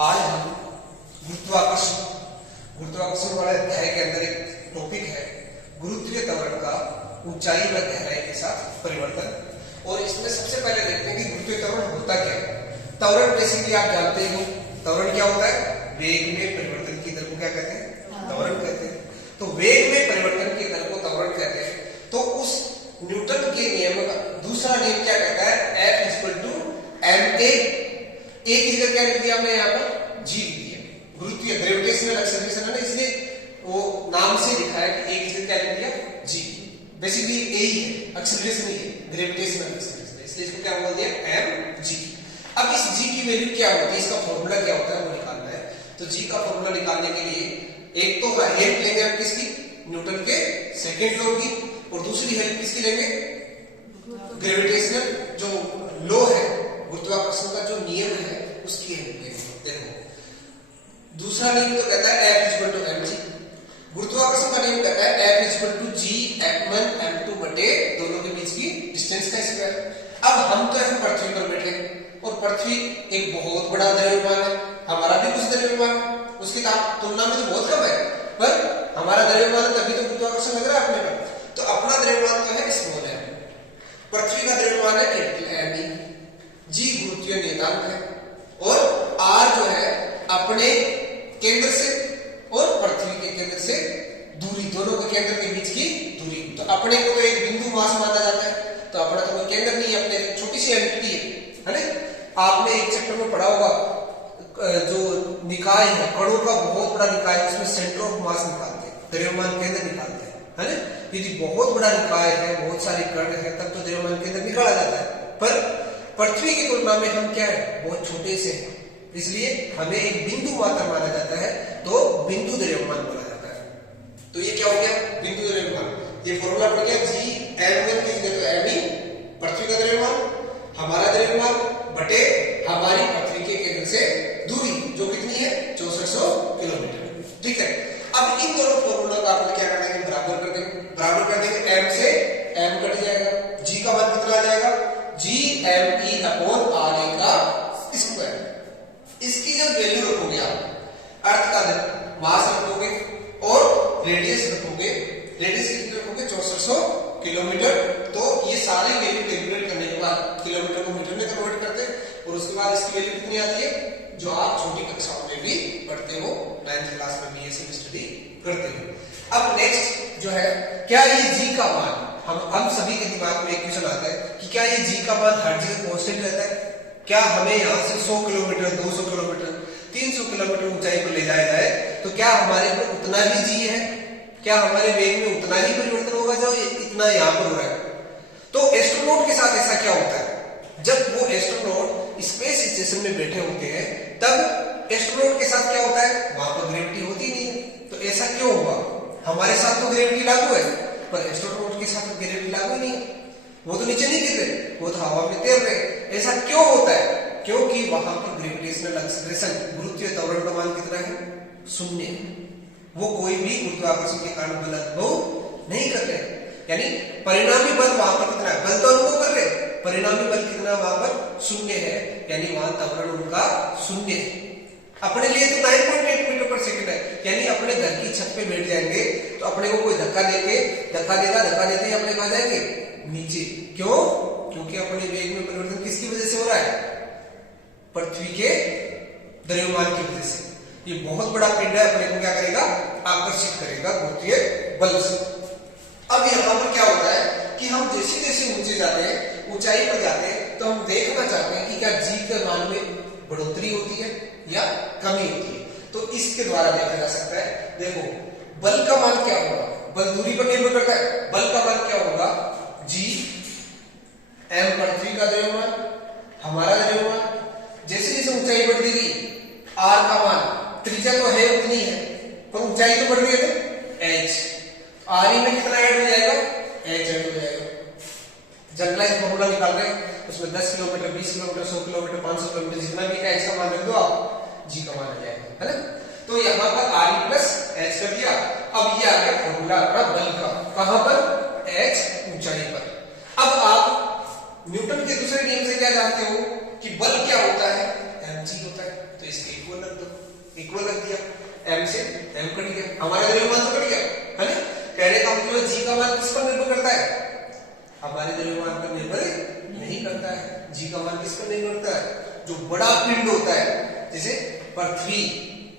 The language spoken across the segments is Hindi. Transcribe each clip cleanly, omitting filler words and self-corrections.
आज हम गुरुत्वाकर्षण वाले अध्याय के अंदर एक टॉपिक है गुरुत्वीय त्वरण का ऊंचाई व गहराई के साथ परिवर्तन। और इसमें सबसे पहले देखते हैं कि गुरुत्वीय त्वरण होता क्या है। त्वरण बेसिकली आप जानते हो, त्वरण क्या होता है? वेग में परिवर्तन की दर को क्या कहते हैं? त्वरण कहते हैं। तो वेग में परिवर्तन की दर को त्वरण कहते हैं। तो उस न्यूटन के नियम का दूसरा नियम क्या कहता है? F ma। ए की जगह क्या लिख दिया हमने यहाँ पर? जी लिख दिया। गुरुत्वीय ग्रेविटेशनल एक्सेलरेशन है ना, इसलिए वो नाम से लिखा है कि ए की जगह क्या लिख दिया? जी। बेसिकली ए ही है, एक्सेलरेशन ही है, ग्रेविटेशनल एक्सेलरेशन, इसलिए इसको क्या बोल दिया? M G. अब इस जी की वैल्यू क्या होती है, इसका फॉर्मूला क्या होता है वो निकालना है। तो जी का फॉर्मूला निकालने के लिए एक तो हेल्प लेंगे हम किसकी? न्यूटन के सेकंड लॉ की, और दूसरी हेल्प किसकी लेंगे? ग्रेविटेशनल जो लॉ है, गुरुत्वाकर्षण का जो नियम है उसकी हेल्प लेंगे। देखो दूसरा नियम तो कहता है F mg। गुरुत्वाकर्षण का नियम कहता है F g m1 m2 बटे दोनों के बीच की डिस्टेंस का स्क्वायर। अब हम तो हैं पृथ्वी पर बैठे, और पृथ्वी एक बहुत बड़ा द्रव्यमान है, हमारा भी कुछ द्रव्यमान है, उसकी तुलना में तो बहुत कम है, पर हमारा द्रव्यमान तभी तो गुरुत्वाकर्षण लग रहा है अपने पर। तो अपना द्रव्यमान तो है स्मॉल m, पृथ्वी का द्रव्यमान है कैपिटल M, जी गुरुत्वीय नियतांक है, और r जो है अपने केंद्र से और पृथ्वी के केंद्र से दूरी, दोनों के केंद्र के बीच की दूरी। तो अपने को एक बिंदु मास माना जाता है, तो अपना तो कोई केंद्र नहीं है, अपने छोटी सी एंटिटी है ना। आपने एक चैप्टर में पढ़ा होगा जो निकाय है, कणों का बहुत बड़ा निकाय, उसमें सेंटर ऑफ मास निकालते हैं, द्रव्यमान केंद्र निकालते हैं, है ना। यदि बहुत बड़ा निकाय है, बहुत सारे कण है, तब तो द्रव्यमान केंद्र निकाला जाता है। पर पृथ्वी की तुलना में हम क्या है? बहुत छोटे से हैं, इसलिए हमें एक बिंदु मात्र माना जाता है, तो बिंदु द्रव्यमान बोला जाता है। तो ये क्या हो गया? बिंदु द्रव्यमान। ये फॉर्मूला पड़ गया जी m1 की जगह तो m ही पृथ्वी का द्रव्यमान, हमारा द्रव्यमान बटे हमारी पृथ्वी के केंद्र से दूरी जो कितनी है? 6400 किलोमीटर। ठीक है। अब इन दोनों फॉर्मूला का आपने क्या कर देंगे? बराबर कर देंगे। बराबर कर देंगे, m से m कट जाएगा, g का मान कितना आ जाएगा? GME/RA का स्क्वायर। इसकी जब वैल्यू रखोगे आप, अर्थ का मास रखोगे और रेडियस रखोगे, रेडियस कितनी रखोगे? 6400 किलोमीटर। तो ये सारे वैल्यू कैलकुलेट करने के बाद किलोमीटर को मीटर में कन्वर्ट करते हैं, और उसके बाद इसकी वैल्यू कितनी आती है? जो आप छोटी कक्षाओं में भी पढ़ते हो, 9th क्लास में भी ये सब स्टडी करते हो। अब नेक्स्ट जो है, क्या ये जी का मान, हम सभी के दिमाग में एक क्वेश्चन आता है कि क्या ये जी का मान हर जगह कांस्टेंट रहता है? क्या हमें यहाँ से 100 किलोमीटर, 200 किलोमीटर, 300 किलोमीटर ऊंचाई पर ले जाया जाए तो क्या हमारे पर उतना ही जी है? क्या हमारे वेग में उतना ही परिवर्तन होगा जो इतना यहाँ पर हो रहा है? तो एस्ट्रोनॉट के साथ ऐसा क्या होता है? जब वो एस्ट्रोनॉट स्पेस स्टेशन में बैठे होते हैं, तब एस्ट्रोनॉट के साथ क्या होता है? वहां पर ग्रेविटी होती नहीं है। तो ऐसा क्यों हुआ? हमारे साथ तो ग्रेविटी लागू है, पर एस्ट्रोनॉट के साथ ग्रेविटी लागू नहीं है, वो तो नीचे नहीं गिर रहे, वो तो हवा में तैर रहे। ऐसा क्यों होता है? क्योंकि वहां पर ग्रेविटेशनल एक्सेलरेशन, गुरुत्वीय त्वरण का मान कितना है? 0 है। वो कोई भी गुरुत्वाकर्षण के कारण बल अनुभव नहीं कर रहे, यानी परिणामी बल वहां पर कितना है? बल तो अनुभव कर रहे, परिणामी बल कितना वहां पर? 0 है, यानी वहां त्वरण उनका 0 है। अपने लिए तो 9.8 मीटर पर सेकंड है, यानी अपने घर की छत पे बैठ जाएंगे तो अपने को कोई धक्का देते ही अपने कहा जाएंगे नीचे। क्यों? क्योंकि अपने वेग में परिवर्तन किसकी वजह से हो रहा है? पृथ्वी के द्रव्यमान की वजह से। ये बहुत बड़ा पिंड है, अपने को क्या करेगा? आकर्षित करेगा गुरुत्वीय बल से। अब यहाँ पर क्या होता है कि हम जैसे जैसे ऊंचे जाते हैं, ऊंचाई पर जाते हैं, तो हम देखना चाहते हैं कि क्या जी के मान में बढ़ोतरी होती है या कमी होती है। तो इसके द्वारा देखा जा सकता है। देखो बल का मान क्या होगा? बल दूरी पर निर्भर करता है। बल का मान क्या होगा? जी m पृथ्वी का द्रव्यमान, हमारा द्रव्यमान, जैसे जैसे ऊंचाई बढ़ती गई r का मान, त्रिज्या तो है उतनी है, पर ऊंचाई तो बढ़ रही है, h r में कितना ऐड हो जाएगा? h ऐड हो जाएगा। जनरलाइज फॉर्मूला निकाल रहे हैं, उसमें 10 किलोमीटर, 20 किलोमीटर, 100 किलोमीटर, 500 किलोमीटर, जितना भी h का मान रख दो आप, g का मान आ जाएगा, है ना। तो यहाँ पर r प्लस h कर दिया। अब ये आ गया फॉर्मूला अपना बल का, कहां पर? h ऊंचाई पर। अब आप न्यूटन के दूसरे नियम से क्या जानते हो कि बल क्या होता है? mg होता है, तो इसके इक्वल m कट गया, हमारा द्रव्यमान तो कट गया है ना। कहने का मतलब g का मान किस पर निर्भर करता है, हमारे द्रव्यमान पर निर्भर नहीं करता है। g का मान किस पर निर्भर करता है, जो बड़ा पिंड होता है जैसे पृथ्वी,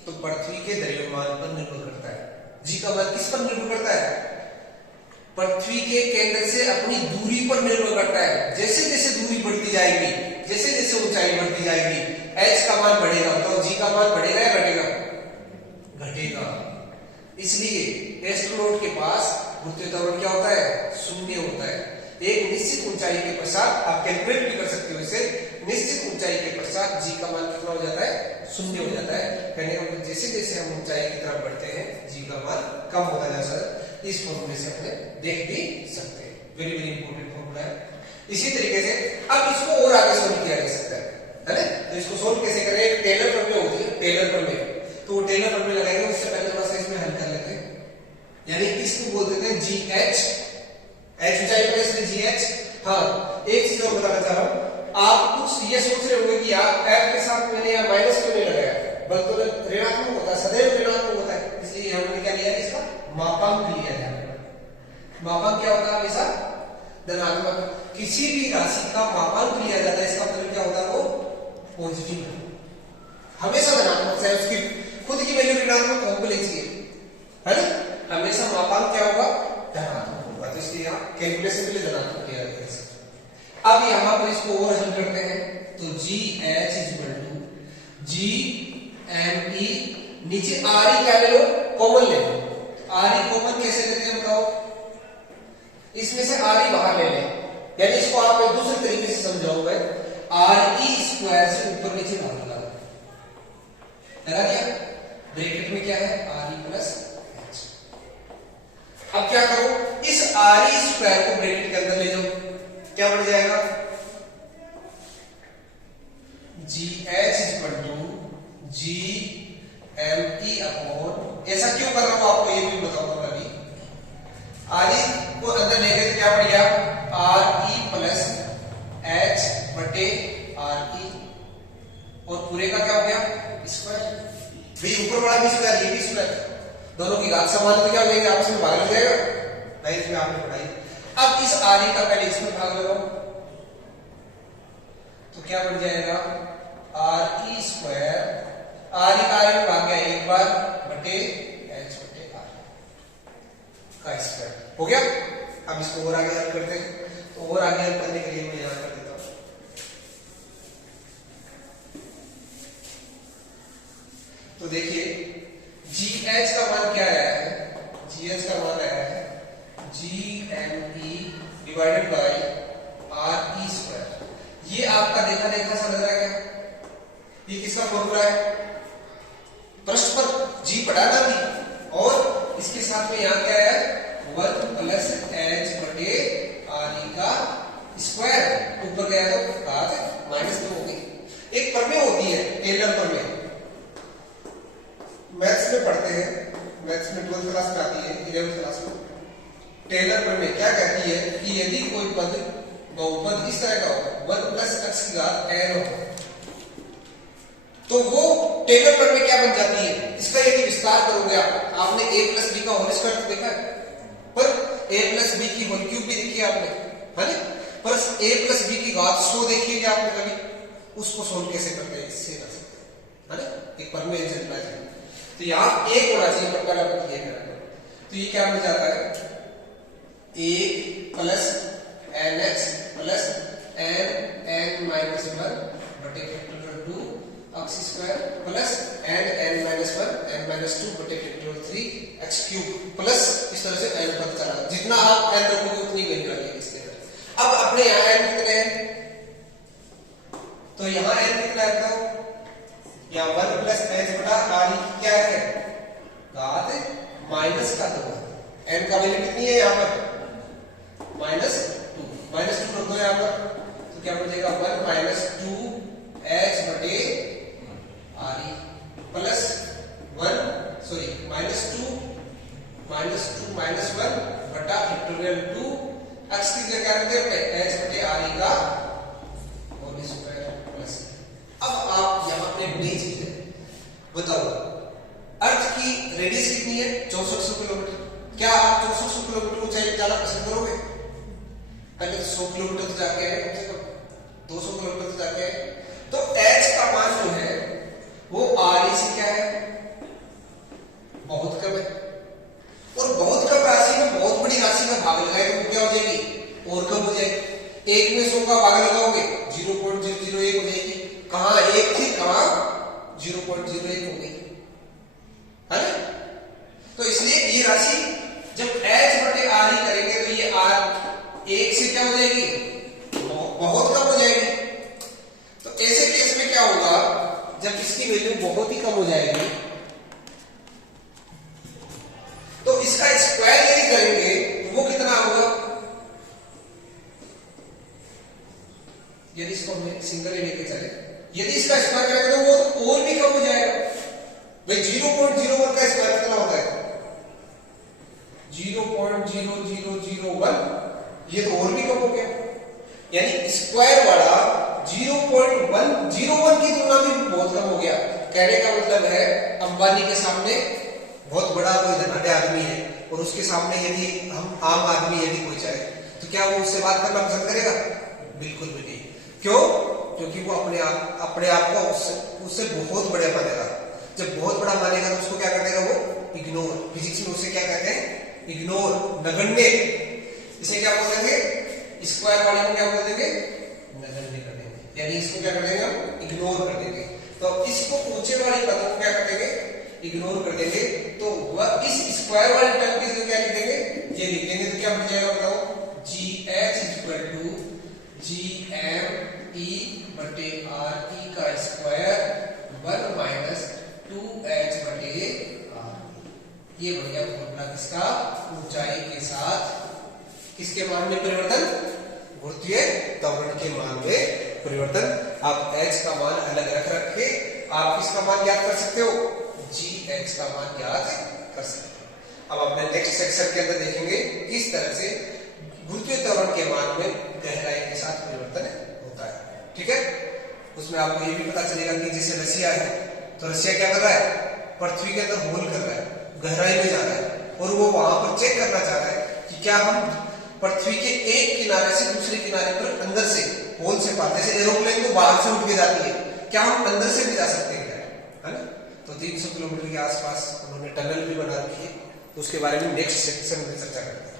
तो पृथ्वी के द्रव्यमान पर निर्भर करता है। g का मान किस पर निर्भर करता है, पृथ्वी के केंद्र से अपनी दूरी पर निर्भर करता है। जैसे जैसे दूरी बढ़ती जाएगी, जैसे जैसे ऊंचाई बढ़ती जाएगी, h का मान बढ़ेगा, तो g का मान बढ़ेगा या घटेगा, घटेगा। इसलिए एस्ट्रोनॉट के पास गुरुत्वीय त्वरण क्या होता है, शून्य होता है। एक निश्चित ऊंचाई के पश्चात आप कैलकुलेट भी कर सकते हो इसे, निश्चित ऊंचाई के पश्चात g का मान कितना हो जाता है, शून्य हो जाता है। कहने का मतलब जैसे जैसे हम ऊंचाई की तरफ बढ़ते हैं g का मान कम होता जाता है। इस फॉर्मूले से अपने देख भी सकते हैं, वेरी वेरी इंपॉर्टेंट फॉर्मूला है। इसी तरीके से अब इसको और आगे सोल्व किया जा सकता है ना। तो इसको सोल्व कैसे करें, एक टेलर प्रमेय होती है, टेलर प्रमेय, तो टेलर प्रमेय लगाएंगे। उससे पहले थोड़ा सा इसमें हल कर लेते हैं, यानी इसको बोल देते हैं GH, h ऊंचाई पर इसलिए GH। हाँ, एक चीज और बताना चाह रहा हूं, आप कुछ ये सोच रहे होंगे कि यार f के साथ मैंने यहाँ माइनस क्यों नहीं लगाया, बल्कि तो ऋणात्मक होता है, सदैव ऋणात्मक होता है, इसलिए हमने क्या लिया, इसका मापांक लिया है। मापांक क्या होता है, हमेशा धनात्मक। किसी भी राशि का मापांक लिया जाता है, इसका मतलब क्या होता है, वो पॉजिटिव हमेशा धनात्मक, चाहे उसकी खुद की वैल्यू ऋणात्मक हो लीजिए, है ना, हमेशा मापांक क्या होगा, धनात्मक होगा। तो इसलिए यहाँ कैलकुलेशन के लिए धनात्मक लिया जाता है। अब यहाँ पर इसको और हल करते हैं, तो GH = GME, नीचे RE क्या ले लो, कॉमन ले लो। RE कॉमन कैसे लेते हैं बताओ, इसमें से RE बाहर ले लें, यानी इसको आप एक दूसरे तरीके से समझाऊंगा, RE² से ऊपर नीचे भाग लगा दिया, ब्रैकेट में क्या है, RE + H। अब क्या करो, इस RE² को ब्रैकेट के अंदर ले जाओ, क्या बन जाएगा, GH = GME अपॉन, ऐसा क्यों कर रहा हूं आपको ये भी बताऊंगा अभी। RE को अंदर लेके तो क्या बढ़ गया, RE + H बटे RE, और पूरे का क्या हो गया, स्क्वायर। भाई ऊपर बड़ा भी स्क्वायर, ये भी स्क्वायर, दोनों की घात समान तो क्या हो जाएगी, आपस में भाग लग जाएगा, नहीं इसमें आपने पढ़ाई। अब इस RE का पहले इसमें भाग लगाओ, तो क्या बन जाएगा, RE², RE का RE में भाग गया एक बार, बटे H बटे RE का स्क्वायर हो गया। अब इसको और आगे हल करते हैं, तो और आगे हल करने के लिए मैं यहां कर देता हूं, तो देखिए GH का मान क्या आया है, GH का मान आया है GME / RE²। ये आपका देखा देखा सा लग रहा है क्या, ये किसका फॉर्मूला है, पृष्ठ पर G पढ़ा था भी, और इसके साथ में यहाँ क्या है, 1 + H बटे RE का स्क्वायर, ऊपर गया तो घात -2 हो गई। एक प्रमेय होती है टेलर प्रमेय, मैथ्स में पढ़ते हैं, मैथ्स में 12th क्लास में आती है, 11th क्लास में। टेलर प्रमेय क्या कहती है कि यदि कोई पद बहुपद इस तरह का हो, 1 + x की घात n हो, तो वो टेलर प्रमेय क्या बन जाती है, इसका यदि विस्तार करोगे आपने a + b का होल स्क्वायर तो देखा है, पर a + b की होल क्यूब भी देखी है आपने, है ना, पर a + b की घात 100 देखी है आपने कभी, उसको सोल्व कैसे करते हैं, इससे कर सकते हैं, है ना, एक प्रमेय चलना चाहिए। तो यहाँ एक होना चाहिए पर पहला पद ये करना, तो ये क्या बन जाता है, 1 + nx + n -1 बटे फैक्टोरियल 2 x² प्लस n -2 बटे फैक्टोरियल 3 x³ प्लस इस तरह से n पद चला, जितना आप n रखोगे उतनी वैल्यू आएगी इसके अंदर। अब अपने यहाँ n कितने हैं, तो यहाँ n कितना है बताओ, यहाँ 1 + h बटा RE क्या है, घात -2, n का वैल्यू कितनी है यहाँ पर, -2 रख दो यहाँ पर, तो क्या बन जाएगा 1 - 2h बटे RE प्लस 1 सॉरी -2 -1 बटा फैक्टोरियल 2 x की जगह क्या रखते हैं h बटे RE का होल स्क्वायर प्लस। अब आप यहाँ पे बड़ी चीज है बताओ, अर्थ की रेडियस कितनी है 6400 किलोमीटर। क्या आप 6400 किलोमीटर ऊंचाई पे जाना पसंद करोगे? पहले तो 100 किलोमीटर तो जाके आए, कम से कम 200 किलोमीटर तो जाके आए। तो h का मान जो है वो RE से क्या है, बहुत कम है। और बहुत कम राशि में बहुत बड़ी राशि का भाग लगाए तो क्या हो जाएगी, और कम हो जाएगी। 1 में 100 का भाग लगाओगे 0.001 हो जाएगी। कहां 1 थी, कहां 0.01 हो गई, है ना। तो इसलिए ये राशि जब h बटे RE करेंगे तो ये R 1 से क्या हो जाएगी, बहुत कम हो जाएगी। तो ऐसे केस में क्या होगा, जब इसकी वैल्यू बहुत ही कम हो जाएगी तो इसका स्क्वायर यदि करेंगे तो वो कितना होगा, यदि इसको हम सिंगल ही लेके चले, यदि इसका स्क्वायर करेंगे तो वो और भी कम हो जाएगा। भाई 0.01 का स्क्वायर कितना होता है, 0.0001, ये तो और भी कम हो गया। यानी स्क्वायर वाला 0.101 की तुलना में बहुत कम हो गया। कहने का मतलब है अंबानी के सामने बहुत बड़ा कोई धनाढ्य आदमी है और उसके सामने यदि हम आम आदमी यदि कोई चाहे तो क्या वो उससे बात करना पसंद करेगा? बिल्कुल भी नहीं। क्यों? क्योंकि वो अपने आप को उससे बहुत बड़ा मानेगा। जब बहुत बड़ा मानेगा तो उसको क्या कर देगा, वो इग्नोर। फिजिक्स में उसे क्या कहते हैं, इग्नोर, नगण्य। इसे क्या बोल देंगे, स्क्वायर वाले को क्या बोल देंगे, नगण्य कर देंगे। यानी इसको क्या कर देंगे, इग्नोर कर देंगे। तो इसको ऊंचे वाली पद को क्या कर देंगे, इग्नोर कर देंगे। तो वह इस स्क्वायर वाले टर्म की जगह क्या लिख देंगे, ये लिख देंगे। तो क्या बन जाएगा बताओ, GH = GME बटे RE का स्क्वायर 1 - 2H बटे R। ये बढ़िया फॉर्मूला किसका, ऊंचाई के साथ किसके मान में परिवर्तन, गुरुत्वीय त्वरण के मान में परिवर्तन। आप h का मान अलग रख के आप किसका मान ज्ञात कर सकते हो, GH का मान ज्ञात कर सकते हो। अब अपने नेक्स्ट सेक्शन के अंदर देखेंगे किस तरह से गुरुत्वीय त्वरण के मान में गहराई के साथ परिवर्तन होता है। ठीक है, उसमें आपको ये भी पता चलेगा कि जैसे रसिया है तो रसिया क्या कर रहा है, पृथ्वी के अंदर होल कर रहा है, गहराई में जा रहा है और वो वहां पर चेक करना चाह रहा है कि क्या हम पृथ्वी के एक किनारे से दूसरे किनारे पर अंदर से होल से पाते, जैसे एरोप्लेन तो बाहर से उठ के जाती है, क्या हम अंदर से भी जा सकते हैं क्या, है ना। तो 300 किलोमीटर के आसपास उन्होंने टनल भी बना रखी है, तो उसके बारे में नेक्स्ट सेक्शन में चर्चा करते हैं।